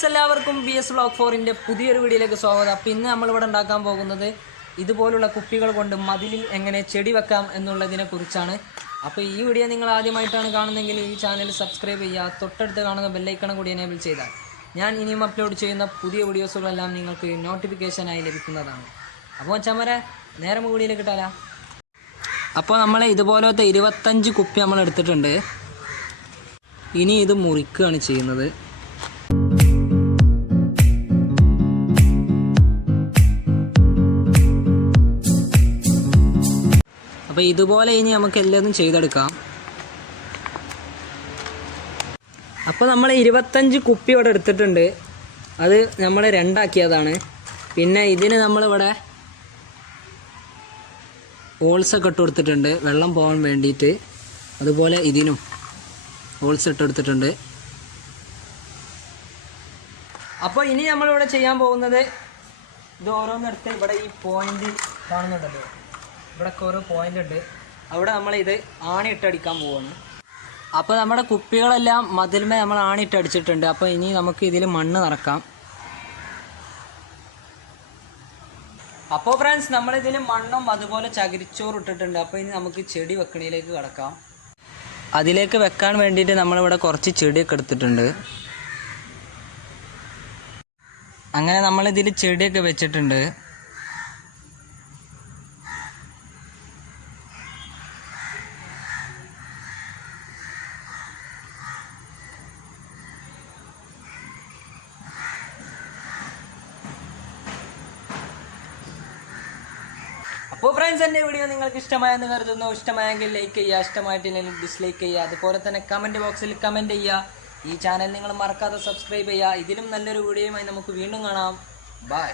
B S block ഫോറിന്റെ പുതിയൊരു വീഡിയോയിലേക്ക് സ്വാഗതം. അപ്പോൾ ഇന്ന് നമ്മളിവിടെ ഉണ്ടാക്കാൻ പോകുന്നത് ഇതുപോലുള്ള കുപ്പികൾ കൊണ്ട് മതിലിൽ എങ്ങനെ ചെടി വെക്കാം എന്നുള്ളതിനെ കുറിച്ചാണ്. അപ്പോൾ ഈ വീഡിയോ നിങ്ങൾ ആദ്യമായിട്ടാണ് കാണുന്നതെങ്കിൽ ഈ ചാനൽ സബ്സ്ക്രൈബ് ചെയ്യുക. തൊട്ടടുത്ത് കാണുന്ന ബെല്ലൈക്കണം കൂടി എനേബിൾ ചെയ്താൽ ഞാൻ ഇനിയും അപ്ലോഡ് ചെയ്യുന്ന പുതിയ വീഡിയോസുകളെല്ലാം നിങ്ങൾക്ക് നോട്ടിഫിക്കേഷനായി ലഭിക്കുന്നതാണ്. അപ്പോൾ ചമര നേരം വീഡിയോയിലേക്ക് ഇട്ടാലാ? അപ്പോൾ നമ്മൾ ഇതുപോലത്തെ ഇരുപത്തഞ്ച് കുപ്പി നമ്മൾ എടുത്തിട്ടുണ്ട് ഇനി ഇത് മുറിക്കുകയാണ് ചെയ്യുന്നത്. അപ്പോൾ ഇതുപോലെ ഇനി നമുക്ക് എല്ലാതും ചെയ്തെടുക്കാം. അപ്പോൾ നമ്മൾ ഇരുപത്തഞ്ച് കുപ്പി ഇവിടെ എടുത്തിട്ടുണ്ട്. അത് നമ്മൾ രണ്ടാക്കിയതാണ്. പിന്നെ ഇതിന് നമ്മളിവിടെ ഹോൾസ് ഒക്കെ ഇട്ട് കൊടുത്തിട്ടുണ്ട്. വെള്ളം പോകാൻ വേണ്ടിയിട്ട്. അതുപോലെ ഇതിനും ഹോൾസ് ഇട്ട് കൊടുത്തിട്ടുണ്ട്. അപ്പോൾ ഇനി നമ്മളിവിടെ ചെയ്യാൻ പോകുന്നത് ഇത് ഓരോന്നെടുത്ത് ഇവിടെ ഈ പോയിന്റ് കാണുന്നുണ്ടല്ലോ. ഇവിടെ ഓരോ പോയിന്റ് ഉണ്ട്. അവിടെ നമ്മൾ ഇത് ആണിയിട്ടടിക്കാൻ പോവാണ്. അപ്പോൾ നമ്മുടെ കുപ്പികളെല്ലാം മതിൽമേ നമ്മൾ ആണിയിട്ടടിച്ചിട്ടുണ്ട് അപ്പോൾ ഇനി നമുക്ക് ഇതിൽ മണ്ണ് നിറക്കാം. അപ്പോൾ ഫ്രണ്ട്സ് നമ്മളിതിൽ മണ്ണും അതുപോലെ ചകിരിച്ചോറും ഇട്ടിട്ടുണ്ട്. അപ്പോൾ ഇനി നമുക്ക് ചെടി വെക്കണയിലേക്ക് കിടക്കാം. അതിലേക്ക് വെക്കാൻ വേണ്ടിയിട്ട് നമ്മളിവിടെ കുറച്ച് ചെടിയൊക്കെ എടുത്തിട്ടുണ്ട്. അങ്ങനെ നമ്മളിതിൽ ചെടിയൊക്കെ വെച്ചിട്ടുണ്ട്. അപ്പോൾ ഫ്രണ്ട്സ് എന്റെ വീഡിയോ നിങ്ങൾക്ക് ഇഷ്ടമായെന്ന് കരുതുന്നു. ഇഷ്ടമായെങ്കിൽ ലൈക്ക് ചെയ്യുക ഇഷ്ടമായിട്ടില്ലെങ്കിൽ ഡിസ്ലൈക്ക് ചെയ്യുക. അതുപോലെ തന്നെ കമന്റ് ബോക്സിൽ കമന്റ് ചെയ്യുക. ഈ ചാനൽ നിങ്ങൾ മറക്കാതെ സബ്സ്ക്രൈബ് ചെയ്യുക. ഇതിലും നല്ലൊരു വീഡിയോയുമായി നമുക്ക് വീണ്ടും കാണാം. ബൈ